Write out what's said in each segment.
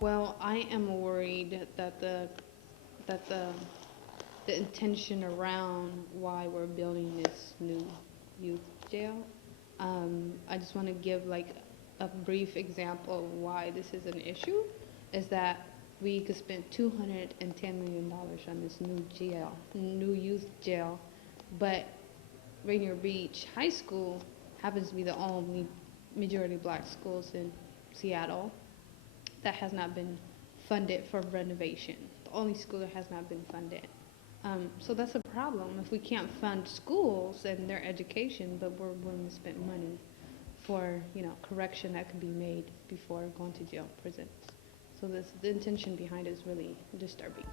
Well, I am worried that the intention around why we're building this new youth jail. I just want to give like a brief example of why this is an issue. Is that we could spend $210 million on this new jail, new youth jail, but Rainier Beach High School happens to be the only majority black schools in Seattle that has not been funded for renovation. The only school that has not been funded. So that's a problem if we can't fund schools and their education, but we're willing to spend money for correction that could be made before going to jail, prison. So the intention behind it is really disturbing.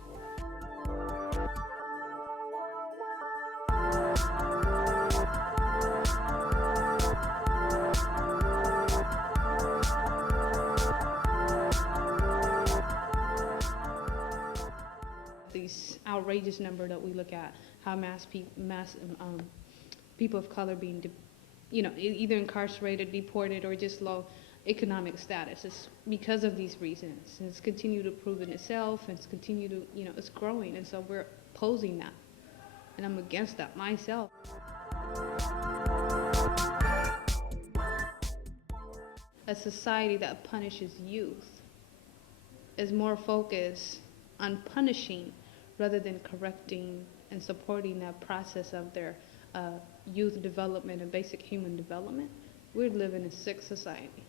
These outrageous number that we look at, how people of color being, either incarcerated, deported, or just low economic status. It's because of these reasons. And it's continued to prove in itself, and it's continued to, it's growing, and so we're opposing that. And I'm against that myself. A society that punishes youth is more focused on punishing rather than correcting and supporting that process of their youth development and basic human development. We live in a sick society.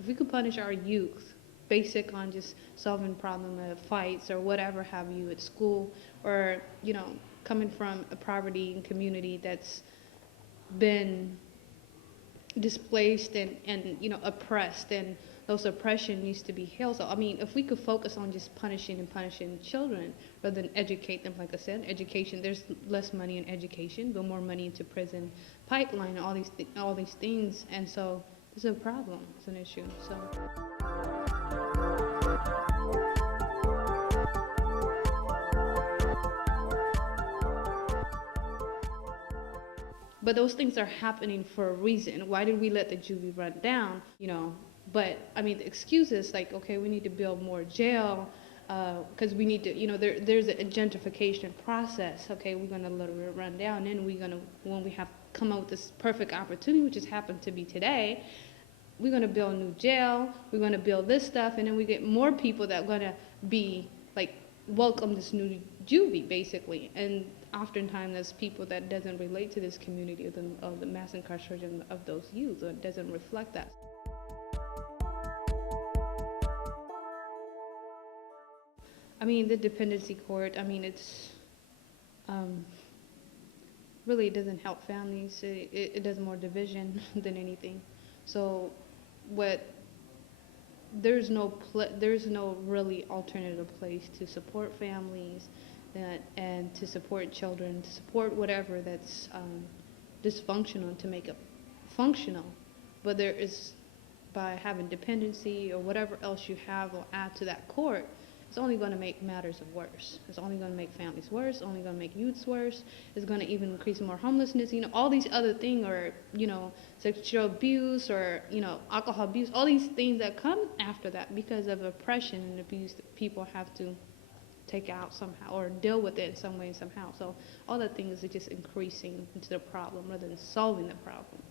If we could punish our youth basic on just solving problem of fights or whatever have you at school, or coming from a poverty and community that's been displaced and oppressed, and those oppression needs to be healed. So if we could focus on just punishing children rather than educate them, like I said, education, there's less money in education, but more money into prison pipeline, all these things, and so it's a problem, it's an issue. So but those things are happening for a reason. Why did we let the juvie run down? But the excuse is like, okay, we need to build more jail because we need to, there's a gentrification process. Okay, we're gonna let it run down, and when we have come up with this perfect opportunity, which just happened to be today, we're gonna build a new jail. We're gonna build this stuff, and then we get more people that are gonna be like welcome this new juvie, basically. And oftentimes there's people that doesn't relate to this community of the mass incarceration of those youth, or it doesn't reflect that. The dependency court, it's really, it doesn't help families. It does more division than anything. So there's no really alternative place to support families and to support children, to support whatever that's dysfunctional, to make it functional. But there is, by having dependency or whatever else you have or add to that court, it's only going to make matters worse. It's only going to make families worse, only going to make youths worse. It's going to even increase more homelessness. All these other things, or, sexual abuse, or, alcohol abuse, all these things that come after that because of oppression and abuse that people have to take out somehow or deal with it in some way, somehow. So all the things are just increasing into the problem rather than solving the problem.